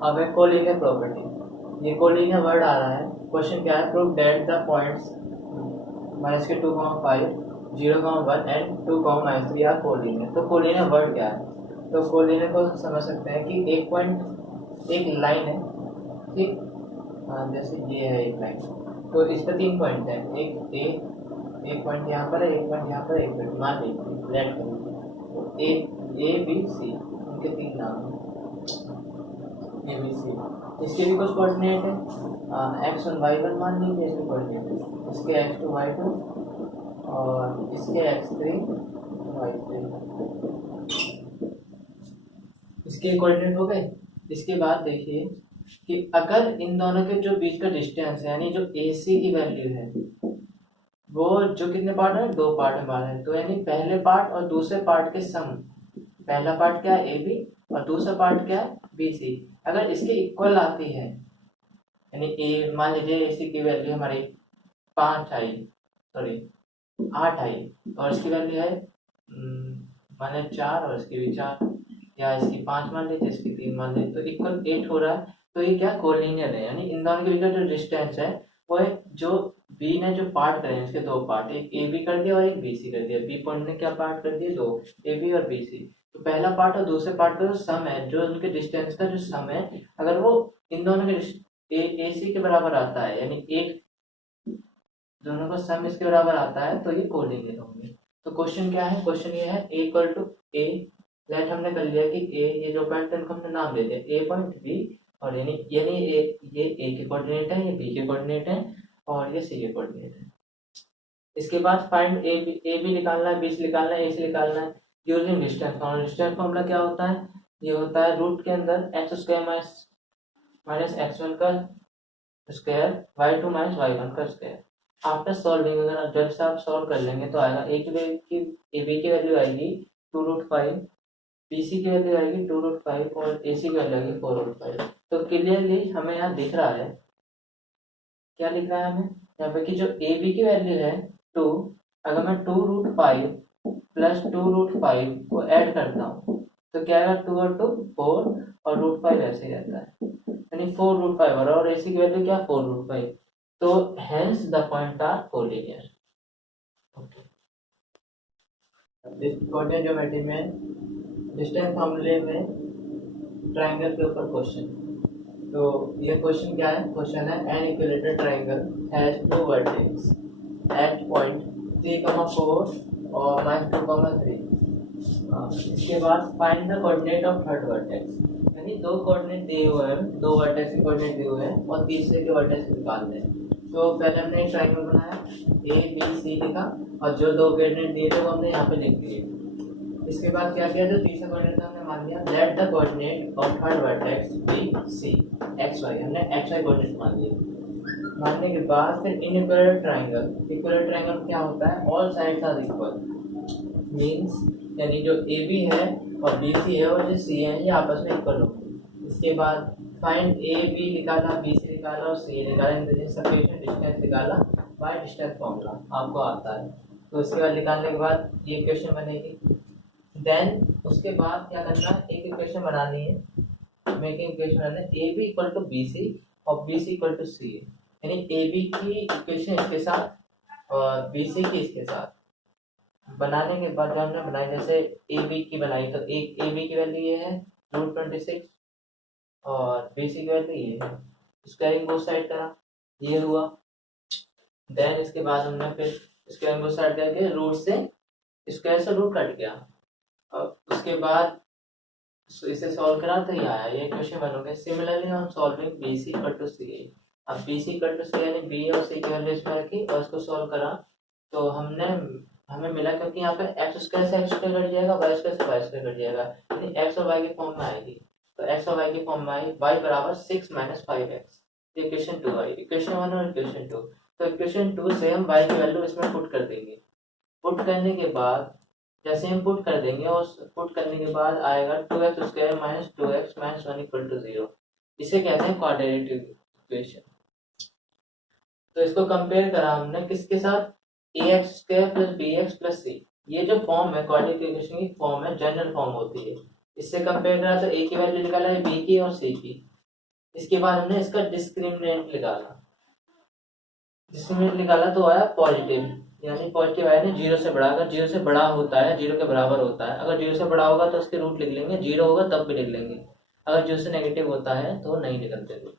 अब है collinear property. ये कोलिनियर वर्ड आ रहा है। क्वेश्चन क्या है, prove that the points -2,5 0,1 and 2,3 are collinear. तो कोलिनियर वर्ड क्या है? तो कोलिनियर को समझ सकते हैं कि एक पॉइंट, एक लाइन है, ठीक। जैसे ये है एक लाइन, तो इस पर 3 पॉइंट है, एक पॉइंट यहाँ पर है, एक पॉइंट यहाँ पर, एक पॉइंट मान लीजिए लेट करिए ए बी सी, उनके 3 नाम हैं ए बी सी। इसके भी कुछ कोऑर्डिनेट है, x1 y1 मान लीजिए इसके कोऑर्डिनेट है, इसके x2 y2 और इसके x3 y3, इसके कोऑर्डिनेट हो गए। इसके बाद देखिए कि अगर इन दोनों के जो बीच का डिस्टेंस है, यानी जो ए सी की वैल्यू है, वो जो कितने पार्ट है, 2 पार्ट में बांटा है, तो यानी पहले पार्ट और दूसरे पार्ट के सम, पहला पार्ट क्या है ए बी और दूसरा पार्ट क्या है बी सी, अगर इसके इक्वल आती है, यानी ए मान लीजिए ए सी की वैल्यू हमारी 5 आई, सॉरी 8 आई, और इसकी वैल्यू है मान लीजिए 4 और इसकी भी 4, या इसकी 5 मान लीजिए, इसकी 3 मान लीजिए, तो इक्वल 8 हो रहा है। तो ये क्या कोलिनियर है, यानी इन दोनों के बीच का जो डिस्टेंस है वो है जो बी ने जो पार्ट करे इसके 2 पार्ट, एक ए बी कर दिया और एक बी सी कर दिया। बी पॉइंट ने क्या पार्ट कर दिए, 2, ए बी और बी सी। तो पहला पार्ट और दूसरे पार्ट का जो सम है, जो उनके डिस्टेंस का जो सम है, अगर वो इन दोनों के ए सी के बराबर आता है, यानी एक दोनों का सम इसके बराबर आता है, तो ये कोलिनियर होंगे। तो क्वेश्चन क्या है, क्वेश्चन ये है ए इक्वल टू ए, लेट हमने कर लिया कि ए, ये जो पॉइंट है इनको हमने नाम दे दिया ए पॉइंट बी, और यानी यानी ये ए के कोऑर्डिनेट है, ये बी के कोऑर्डिनेट है, और ये सी के कोऑर्डिनेट है। इसके बाद फाइंड ए बी निकालना है, बी सी निकालना है, ए सी निकालना है using distance formula. Distance formula क्या होता है, ये होता है रूट के अंदर एक्स स्क्वायर माइनस x1 का स्क्वायर y2 माइनस y1 का स्क्वायर। आफ्टर सॉल्विंग, अगर जब से आप सॉल्व कर लेंगे तो आएगा ए बी की वैल्यू आएगी 2√5, बी सी की वैल्यू आएगी 2√5 और ए सी की वैल्यू आएगी 4√5। तो क्लियरली हमें यहाँ दिख रहा है, क्या लिख रहा है हमें यहाँ पे कि जो ए बी की वैल्यू है 2, अगर मैं 2√5 प्लस 2√5 को ऐड करता हूँ तो क्या आएगा, 2 और 2 4, और √5 ऐसे ही रहता है, यानी 4√5, और ए सी की वैल्यू क्या, 4√5। तो hence the point are collinear। Okay, coordinate geometry में डिस्टेंस फॉर्मूले में ट्रायंगल के ऊपर क्वेश्चन। तो ये क्वेश्चन क्या है, क्वेश्चन है an equilateral triangle has 2 vertex at point 3,4 और -2,3। इसके बाद find the coordinate of third vertex, यानी 2 कोऑर्डिनेट दिए हुए हैं, 2 वर्टेक्स के कोऑर्डिनेट दिए हुए हैं और तीसरे के वर्टेक्स निकालने हैं। तो पहले हमने एक ट्रायंगल बनाया, ए बी सी लिखा, और जो 2 कोऑर्डिनेट दिए थे वो हमने यहाँ पे लिख दिए। इसके बाद क्या किया, जो तीसरा कोऑर्डिनेट हमने मान लिया, let the coordinate of third vertex be C X Y, हमने एक्स वाई कोऑर्डिनेट मान लिया। मानने के बाद फिर इनइक्वल ट्रायंगल, इक्वल ट्रायंगल क्या होता है, all sides are equal, means यानी जो ए बी है और बी सी है और जो सी है ये आपस में इक्वल होंगे। इसके बाद फाइंड ए बी निकाला, बी सी निकाला और सी निकाला, इन सफिशिएंट डिस्टेंस निकाला बाय डिस्टेंस फॉर्मूला आपको आता है। तो इसके बाद निकालने के बाद ये इक्वेशन बनेगी। देन उसके बाद क्या करना है, एक इक्वेशन बनानी है, मेकिंग इक्वेशन बनाना है A B equal to B C और B C equal to C, यानी ए बी की इक्वेशन इसके साथ और बी सी की इसके साथ। बनाने के बाद जो हमने बनाई, जैसे ए बी की बनाई, तो एक ए बी की वैल्यू ये है √26 और बी सी की वैल्यू ये है, स्क्वायरिंग बोथ साइड करा, ये हुआ। देन इसके बाद हमने फिर स्क्वायरिंग बोथ साइड करके रूट से स्क्वायर से रूट कट गया, और उसके बाद इसे सॉल्व करा तो ये आया, ये क्वेश्चन बनोगे। सिमिलरली हम solving B C equal to C, अब B C equal to C यानी बी और सी की वैल्यू इसमें रखी और इसको सॉल्व करा, तो हमें मिला, क्योंकि यहाँ पे एक्स स्क्वायर से एक्स स्क्वायर कट जाएगा, वाई स्क्वायर से वाई स्क्वायर कट जाएगा, यानी एक्स और वाई के फॉर्म में आएगी। तो एक्स और वाई के फॉर्म में आई, वाई बराबर 6 - 5x, इक्वेशन 2 आई, इक्वेशन 1 और इक्वेशन 2। तो इक्वेशन 2 से हम वाई की वैल्यू इसमें पुट कर देंगे। पुट करने के बाद जैसे हम पुट कर देंगे, और पुट करने के बाद आएगा 2x² - 2x - 1 = 0। इसे कहते हैं क्वाड्रेटिक इक्वेशन। तो इसको कंपेयर करा हमने किसके साथ, ax² + bx + c। ये जो फॉर्म है क्वाड्रेटिक इक्वेशन की फॉर्म है, जनरल फॉर्म होती है। इससे कंपेयर करा तो a की वैल्यू निकाला है b की और c की, इसके बाद हमने इसका डिस्क्रिमिनेंट निकाला तो आया पॉजिटिव, यानी पॉजिटिव आया नहीं, जीरो से बड़ा, अगर जीरो से बड़ा होता है, जीरो के बराबर होता है, अगर जीरो से बड़ा होगा तो उसके रूट लिख लेंगे, जीरो होगा तब भी लिख लेंगे, अगर जीरो से नेगेटिव होता है तो नहीं निकलते रूट।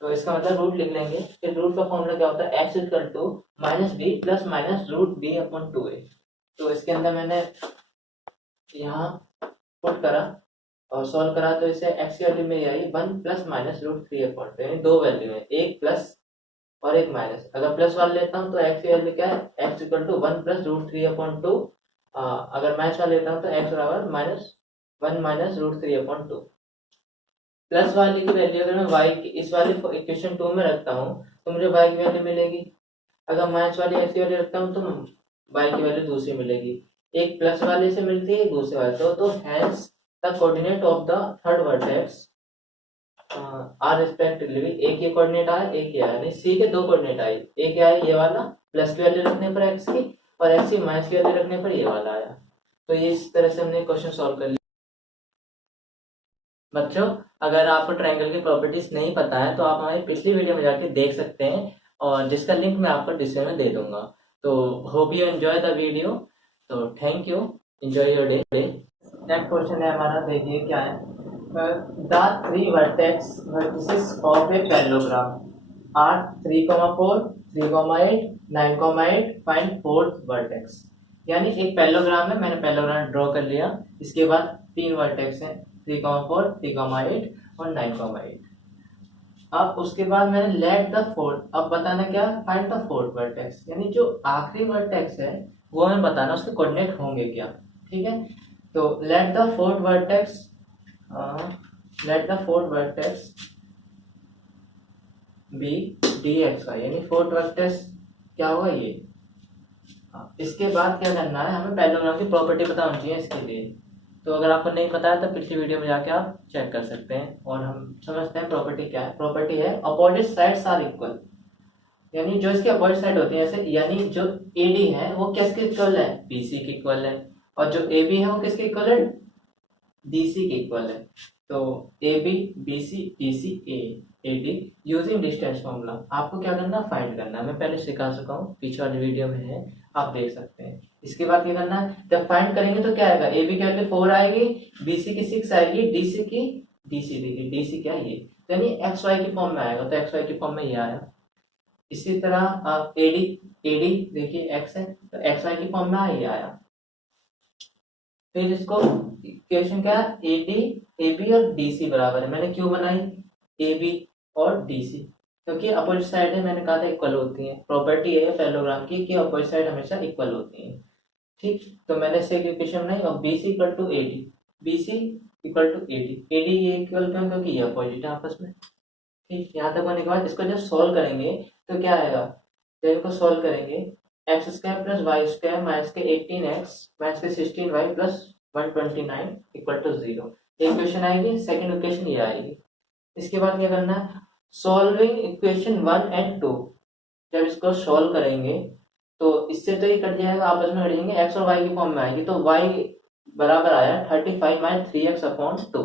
तो इसका मतलब रूट लिख लेंगे। फिर रूट का फॉर्मूला क्या होता है, X equal to minus B plus minus root B upon 2a। तो इसके अंदर मैंने यहाँ पुट करा और सॉल्व करा तो इसे एक्स की वैल्यू में आई 1 प्लस माइनस रूट 3 अपॉन 2, यानी दो वैल्यू है, एक प्लस और एक माइनस। अगर प्लस वाला लेता हूँ तो एक्स की वैल्यू क्या है, X equal to 1 plus root 3 upon 2। अगर माइनस वाला लेता हूँ तो एक्स बराबर minus 1 minus root 3 upon 2। Plus वाले की वैल्यू अगर मैं y की इस वाले इक्वेशन 2 में रखता हूँ तो मुझे y की वैल्यू मिलेगी। अगर माइनस वाली x की वैल्यू रखता हूँ तो y की वैल्यू दूसरी मिलेगी। एक प्लस वाले से मिलती है, एक दूसरे वाले से। तो hence the coordinate of the third vertex are respectively, एक ये कोऑर्डिनेट आया, एक ये आया, यानी सी के दो कोऑर्डिनेट आए, एक आया ये वाला प्लस की वैल्यू रखने पर x की, और x की माइनस की वैल्यू रखने पर ये वाला आया। तो ये इस तरह से हमने क्वेश्चन सॉल्व कर लिया। बच्चों, अगर आपको ट्रायंगल की प्रॉपर्टीज नहीं पता है तो आप हमारी पिछली वीडियो में जाके देख सकते हैं, और जिसका लिंक मैं आपको डिस्क्रिप्शन में दे दूंगा। तो hope you enjoy the video. तो thank you, enjoy your day. Next question है हमारा, देखिए क्या है। The three vertices of a parallelogram are 3,4, 3,8, 9,8, find fourth vertex. यानी एक पैरेललोग्राम है, मैंने पैरेललोग्राम ड्रॉ कर लिया, इसके बाद तीन वर्टेक्स हैं 3,4, 3,8 और 9,8। अब उसके बाद मैंने लेट द फोर्थ, अब बताना क्या, फाइंड द फोर्थ वर्टेक्स, यानी जो आखिरी वर्टेक्स है वो हमें बताना उसके कोऑर्डिनेट होंगे क्या। ठीक है, तो let the fourth vertex be D X Y, यानी फोर्थ वर्टेक्स क्या होगा ये। इसके बाद क्या करना है, हमें पैरेललोग्राम की प्रॉपर्टी पता होनी चाहिए इसके लिए। तो अगर आपको नहीं पता है तो पिछली वीडियो में जाके आप चेक कर सकते हैं, और हम समझते हैं प्रॉपर्टी क्या है। प्रॉपर्टी है अपोजिट साइड्स आर इक्वल, यानी जो इसके अपोजिट साइड होती है, जैसे यानी जो एडी है वो किसके इक्वल है, बीसी के इक्वल है, और जो एबी है वो किसके इक्वल है, डीसी के इक्वल है। तो A B B C D C A D using distance formula आपको क्या करना, फाइंड करना है। मैं पहले सिखा चुका हूँ, पीछे वाली वीडियो में है, आप देख सकते हैं। इसके बाद क्या करना है, जब फाइंड करेंगे तो क्या आएगा, ए बी की वैल्यू 4 आएगी, बी सी की 6 आएगी, डी सी देखिए डी सी क्या है ये, यानी एक्स वाई की फॉर्म में आएगा, तो एक्स वाई की फॉर्म में ये आया। इसी तरह आप एडी देखिए एक्स है, तो एक्स वाई की फॉर्म में ये आया। फिर इसको इक्वेशन क्या है, ए डी ए बी और डी सी बराबर है, मैंने क्यों बनाई ए बी और डी सी, क्योंकि अपोजिट साइड है, मैंने कहा था इक्वल होती है। प्रॉपर्टी है पैरेललोग्राम की कि अपोजिट साइड हमेशा इक्वल होती है। ठीक, तो मैंने इससे इक्वेशन बनाई, और B C equal to A D, B C equal to A D ये इक्वल क्यों, क्योंकि ये अपोजिट है आपस में। ठीक, यहाँ तक होने के बाद इसको जब सॉल्व करेंगे तो क्या आएगा, जब इनको सॉल्व करेंगे X square plus Y square minus के 18x माइनस के 16y plus 129 equal to 0, equation आएगी। सेकंड इक्वेशन ये आएगी। इसके बाद क्या करना है, सॉल्विंग इक्वेशन 1 एंड 2, जब इसको सॉल्व करेंगे तो इससे तो ये कट जाएगा, आपस में कट जाएंगे, एक्स और वाई की फॉर्म में आएगी, तो y बराबर आया 35 माइनस 3x अपॉन 2।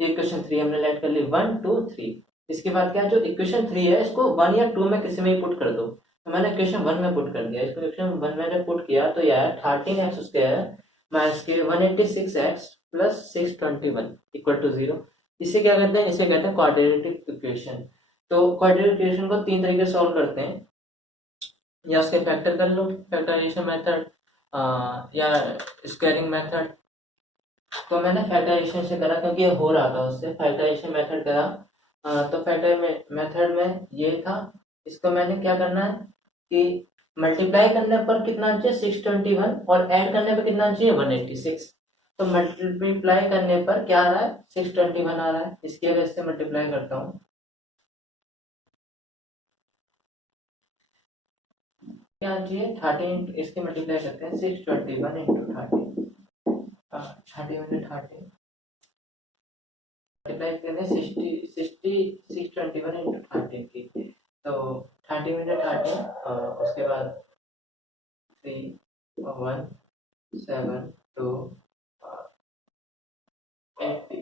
ये इक्वेशन 3 हमने लेट कर ली, 1 2 3। इसके बाद क्या, जो इक्वेशन 3 है इसको 1 या 2 में किसी में ही पुट कर दो, तो मैंने इक्वेशन 1 में पुट कर दिया। इसको इक्वेशन 1 में जब पुट किया तो यह है 13x स्क्वायर माइनस के 186x प्लस 621 इक्वल टू 0। इसे क्या कहते हैं, इसे कहते हैं क्वाड्रेटिक इक्वेशन। तो क्वाड्रेटिक इक्वेशन को तीन तरीके से सॉल्व करते हैं, या उसके फैक्टर कर लो, फैक्टराइजेशन मेथड, या स्क्वायरिंग मेथड। तो मैंने फैक्टराइजेशन से करा क्योंकि ये हो रहा था, उससे फैक्टराइजेशन मेथड करा। तो फैक्टर मेथड में ये था, इसको मैंने क्या करना है कि मल्टीप्लाई करने पर कितना चाहिए 621, और ऐड करने पर कितना चाहिए 186। तो मल्टीप्लाई करने पर क्या आ रहा है 621 आ रहा है। इसकी वजह से मल्टीप्लाई करता हूँ, क्या चाहिए 13, इसके मल्टीप्लाई करते हैं 621 इंटू 30, 30 मिनट 30 मल्टीप्लाई करने 621 इंटू 30 की, तो 30 मिनट 30, उसके बाद 3 1 7 2 8,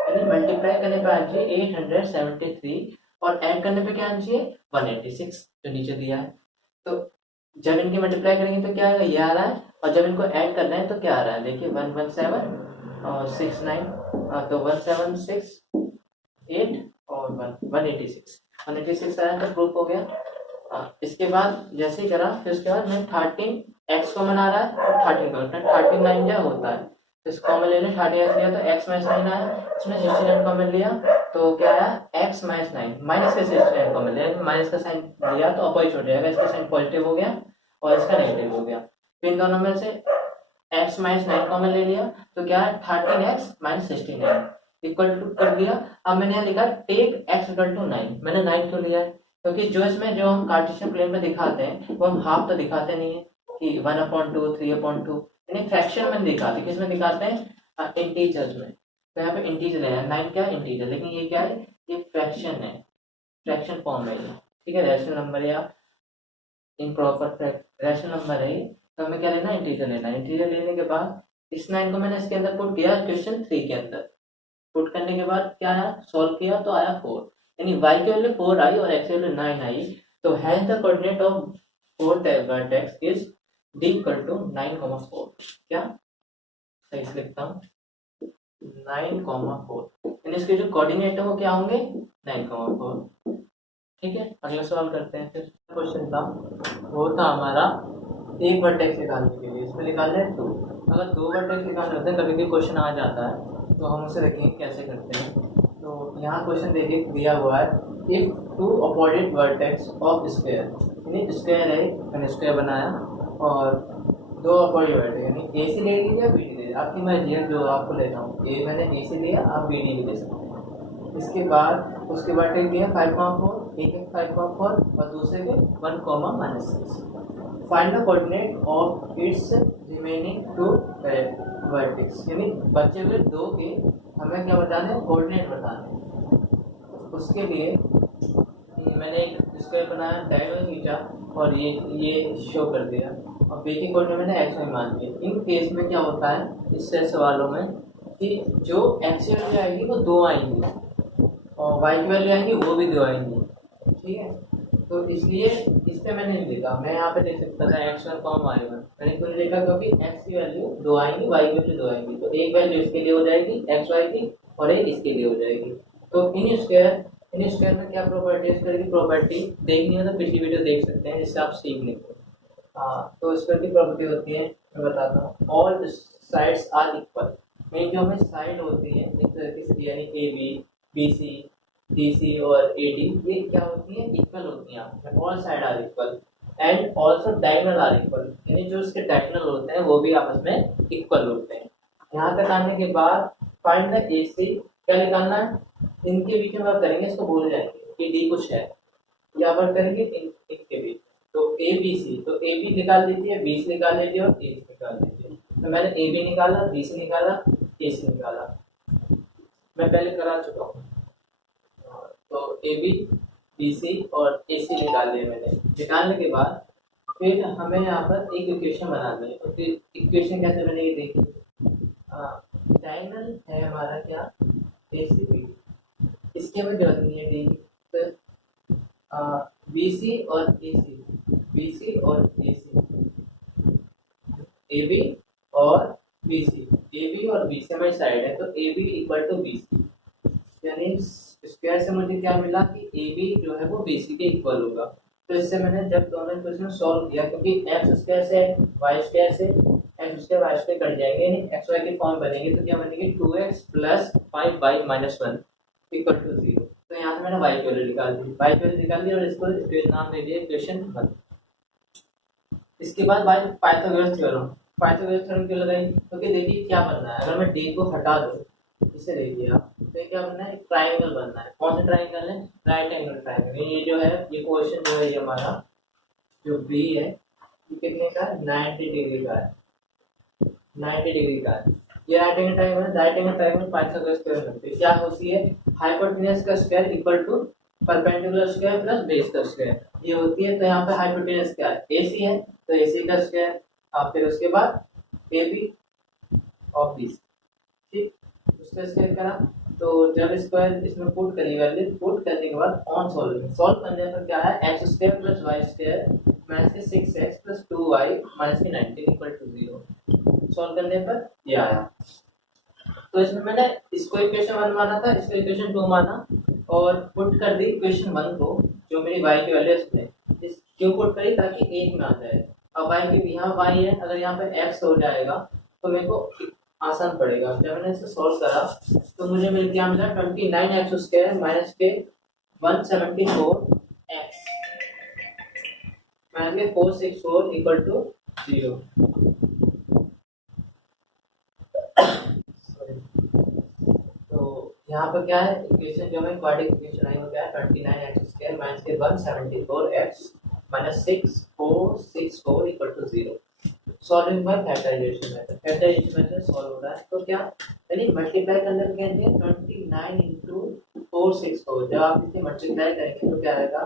यानी मल्टीप्लाई करने पे आना चाहिए 873 और ऐड करने पे क्या आना चाहिए 186 जो नीचे दिया है। तो जब इनकी मल्टीप्लाई करेंगे तो क्या आएगा, ये आ रहा है, और जब इनको ऐड करना है तो क्या आ रहा है, देखिए 117 और 69, तो 1768 और 186 आया तो प्रूफ हो गया। इसके बाद जैसे ही करा फिर उसके बाद मैं 13 एक्स कॉमन आ रहा है और 13 को 39 क्या होता है, तो इसको कॉमन ले लें, 30 एक्स लिया तो एक्स माइनस 9 आया, इसमें 69 कॉमन लिया तो क्या आया एक्स माइनस 9, माइनस का 69 कॉमन लिया, माइनस का साइन लिया तो अपोजिट हो जाएगा, इसका साइन पॉजिटिव हो गया और इसका नेगेटिव हो गया। फिर इन दोनों में से एक्स माइनस 9 कॉमन ले लिया तो क्या है 13x माइनस 69 इक्वल टू कर दिया। अब मैंने यहाँ लिखा टेक x इक्वल टू 9, मैंने 9 क्यों लिया है, क्योंकि जो इसमें जो हम कार्टेशियन प्लेन में दिखाते हैं वो हम हाफ तो दिखाते नहीं है कि 1/2 3/2, यानी फ्रैक्शन में दिखाते, किसमें दिखाते हैं इंटीजर्स में, तो यहाँ पे इंटीजर है 9 क्या है इंटीजर, लेकिन ये क्या है ये फ्रैक्शन है, फ्रैक्शन फॉर्म है ये, ठीक है, रैशनल नंबर या इम्प्रॉपर रैशनल नंबर है ये, तो हमें क्या लेना है इंटीजर लेना है। इंटीजर लेने के बाद इस 9 को मैंने इसके अंदर पुट किया क्वेश्चन 3 के अंदर, पुट करने के बाद क्या आया सॉल्व किया तो आया 4, यानी y की वैल्यू 4 आई और x की वैल्यू 9 आई, तो hence the coordinate of 4 vertex is d equal to 9,4, क्या सही से लिखता हूँ 9,4, यानी इसके जो कोऑर्डिनेट है वो क्या होंगे 9,4, ठीक है। अगला सवाल करते हैं। फिर क्वेश्चन था वो था हमारा एक वर्टेक्स निकालने के लिए, इसमें निकालना है 2, अगर 2 वर्टेक्स निकालने होते हैं कभी भी क्वेश्चन आ जाता है तो हम उसे देखेंगे कैसे करते हैं। तो यहाँ क्वेश्चन देखिए दिया हुआ है if 2 opposite vertex of square, यानी स्क्वायर है मैंने स्क्वायर बनाया और 2 अपोजिट वर्टेक्स यानी ए सी ले लीजिए बी डी ले लीजिए, आपकी मर्जी है जो आपको लेना हो, ए मैंने ए सी लिया आप बी डी भी ले सकते हैं। इसके बाद उसके वर्टेक्स दिया 5,4, एक है 5,4 और दूसरे के 1,-6, find the coordinate of its remaining 2 vertex, यानी बचे हुए 2 के हमें क्या बताने हैं कोऑर्डिनेट बताने हैं। उसके लिए मैंने एक स्क्वायर बनाया डायगोनल खींचा और ये शो कर दिया और बी की कोऑर्डिनेट मैंने एक्स में मान लिया। इन केस में क्या होता है इससे सवालों में कि जो एक्स की वैल्यू आएगी वो 2 आएंगी और वाई की वैल्यू आएंगी वो भी 2 आएंगी, ठीक है। तो इसलिए इस पे मैंने नहीं लिखा, मैं यहाँ पे देख सकता था x1 कॉम y1, मैंने क्यों नहीं लिखा क्योंकि x की वैल्यू 2 आएंगी y की वैल्यू 2 आएंगी, तो एक वैल्यू इसके लिए हो जाएगी xy की और एक इसके लिए हो जाएगी। तो इन स्क्वायर में क्या प्रॉपर्टीज करेगी, प्रॉपर्टी देखनी है तो पिछली वीडियो देख सकते हैं जिससे आप सीख लेंगे। तो स्क्वायर की प्रॉपर्टी होती है मैं बताता हूँ, all sides are equal, mean जो हमें साइड होती है इस तरीके से यानी A B B C D C और ए डी ये क्या होती है इक्वल होती हैं, all side are equal and also diagonal are equal, यानी जो इसके डायगोनल होते हैं वो भी आपस में इक्वल होते हैं। यहाँ तक आने के बाद फाइंड द ए सी, क्या निकालना है इनके बीच में बात करेंगे, इसको भूल जाएंगे कि डी कुछ है, यहाँ पर करेंगे इनके बीच, तो ए बी सी, तो ए बी निकाल दीजिए बी सी निकाल लीजिए और ए सी निकाल दीजिए, तो मैंने ए बी निकाला बी सी निकाला ए सी निकाला, मैं पहले करा चुका हूँ। तो ए बी बी सी और ए सी निकाल लिया मैंने, निकालने के बाद फिर हमें यहाँ पर एक इक्वेशन बनानी है, तो फिर इक्वेशन कैसे बनेगी देखिए, डायगोनल है हमारा क्या ए सी बी, इसके हमें जरूरत नहीं है डी, तो बी सी और ए सी, बी सी और ए सी, ए बी और बी सी, ए बी और बी सी हमारी साइड है तो A B equal to B C, यानी स्क्वायर से मुझे क्या मिला कि ए बी जो है वो बी सी के इक्वल होगा। तो इससे मैंने जब दोनों इक्वेशन सॉल्व किया क्योंकि एक्स स्क्वायर से वाई स्क्वायर से X square Y square cut जाएंगे यानी एक्स वाई की फॉर्म बनेगी, तो क्या बनेगी 2x plus 5y minus 1 equal to 0, तो यहाँ से मैंने y की वैल्यू निकाल दी, y की वैल्यू निकाल दी और इसको नाम दे दिया इक्वेशन 1। इसके बाद पाइथागोरस थ्योरम क्यों लगाई, क्योंकि देखिए क्या बनना है अगर मैं d को हटा दूँ इसे देखिए आप, तो क्या बनना है ट्राइंगल बनना है, कौन सा ट्राइंगल है राइट एंगल ट्राइंगल, ये जो है ये क्वेश्चन जो है ये हमारा जो बी है ये कितने का है 90 डिग्री का है, 90 डिग्री का है, ये right angle triangle Pythagoras theorem बनती है, क्या होती है हाइपोटेन्यूज का square equal to perpendicular square plus base का स्क्वायर, ये होती है। तो यहाँ पे हाइपोटेन्यूज क्या है AC है तो AC का स्क्वायर, फिर उसके बाद AB और BC, ठीक उसका स्क्वायर करा तो जब स्क्वायर इसमें पुट करेंगे वैल्यू, पुट करने के बाद ऑन सॉल्विंग, सॉल्व करने पर क्या है, X square plus Y square minus के 6x प्लस 2y माइनस के 19 इक्वल टू 0। सॉल्व करने पर ये आया। तो इसमें मैंने इसको इक्वेशन 1 माना था, इसको इक्वेशन 2 माना और पुट कर दी इक्वेशन 1 को, जो मेरी y की वैल्यू इसमें इस क्यों पुट करी, ताकि 1 में आ जाए। अब y की यहाँ y है, अगर यहाँ पे x हो जाएगा तो मेरे को आसान पड़ेगा। जब मैंने इसे सॉल्व करा तो मुझे मिल गया 29x स्क्वायर माइनस के 174x माइनस के 464 इक्वल टू 0। तो यहाँ पर क्या है, इक्वेशन जो हमें क्वाड्रेटिक इक्वेशन आई वो क्या है, 29x स्क्वायर माइनस के 174x माइनस 6464 equal to 0। Solving by factorisation method, factorisation method solve हो रहा है तो क्या, यानी मल्टीप्लाई करने में कहते हैं 29 into 464, जब आप इसे मल्टीप्लाई करेंगे तो क्या आएगा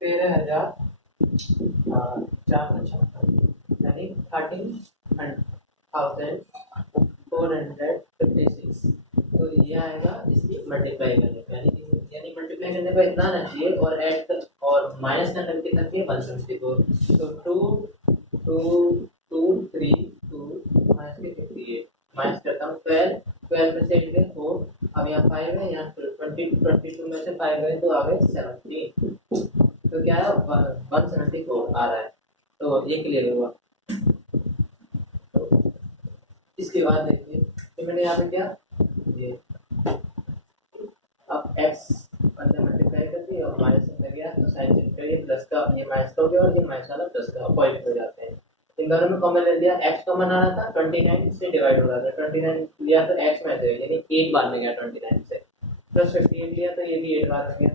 13,456 यानी 13,456। तो ये आएगा इसकी मल्टीप्लाई करने पर, यानी मल्टीप्लाई करने पर इतना आना चाहिए और ऐड और माइनस करने पर कितना चाहिए 174। तो 2 2 3 2 माइनस के 58 माइनस करता हूँ 12 में से 8 गए 4, अब यहाँ 5 है, यहाँ 22 में से 5 गए तो आ गए 17। तो क्या है 174 आ रहा है, तो ये क्लियर हुआ। तो इसके बाद देखिए तो मैंने यहाँ पे क्या ये अब x अंदर मल्टीप्लाई कर दिया और माइनस अंदर गया तो साइन चेंज करिए, प्लस का ये माइनस का हो गया और ये माइनस वाला प्लस का पॉइंट हो जाते हैं। इन दोनों में कॉमन ले लिया, x कॉमन आ रहा था 29 से डिवाइड हो रहा था, 29 लिया तो x में से यानी 8 बार में गया 29 से, प्लस 58 लिया तो ये भी 8 बार में गया,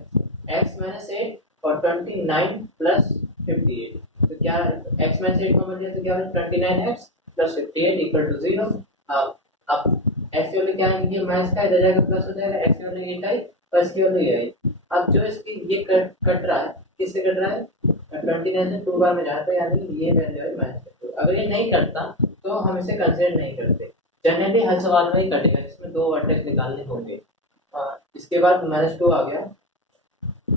x माइनस 8 और 29 प्लस 58। तो क्या x माइनस 8 कॉमन लिया तो क्या होगा 29x प्लस 58 इक्वल टू 0। अब x की वैल्यू क्या है, ये माइनस का इधर जाएगा प्लस हो जाएगा, x की वैल्यू 8 आई और इसकी वैल्यू ये आई। अब जो इसकी ये कट रहा है, किससे कट रहा है 29 से 2 बार में जाता है, यानी ये वैल्यू है -2। अगर ये नहीं करता तो हम इसे कंसीडर नहीं करते, जनरली हर सवाल में ही कटेगा जिसमें 2 वर्टेक्स निकालने होंगे। इसके बाद -2 आ गया,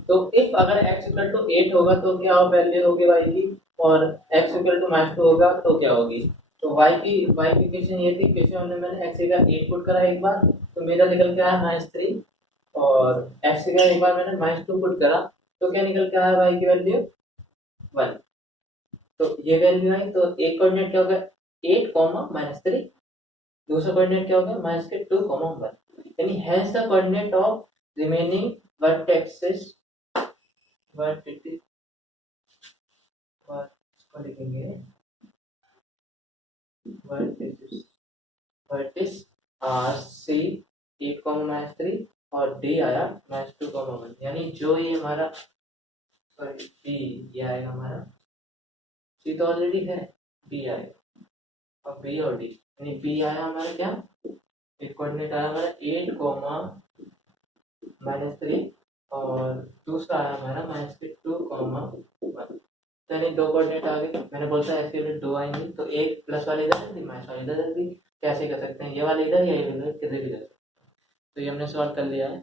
तो इफ अगर x इक्वल टू 8 होगा तो क्या वैल्यू होगी y की, और x इक्वल टू -2 होगा तो क्या होगी। तो y की इक्वेशन ये थी, इक्वेशन में मैंने x का 8 पुट करा एक बार तो मेरा निकल के आया -3, और x का एक बार मैंने -2 पुट करा तो क्या निकल के आया y की वैल्यू 1। तो ये वैल्यू आई, तो एक कोऑर्डिनेट क्या होगा 8, -3, दूसरा कोऑर्डिनेट क्या होगा -2, 1, यानी hence the coordinate of remaining vertexes vertices are C 8, -3 और डी आया -2, 1, यानी जो ये हमारा सॉरी बी ये आएगा हमारा, सी तो ऑलरेडी है, बी आएगा और बी और डी, यानी बी आया हमारा क्या, एक कोऑर्डिनेट आया हमारा 8, -3 और दूसरा आया हमारा -2, 1। यानी 2 कोऑर्डिनेट आ गए, मैंने बोलता है ऐसे 2 आएंगे तो एक प्लस वाली इधर रख दी, माइनस वाली इधर रख दी, कैसे कर सकते हैं, ये वाले इधर या ये इधर, किधर भी कर सकते हैं। तो ये हमने सॉल्व कर लिया है।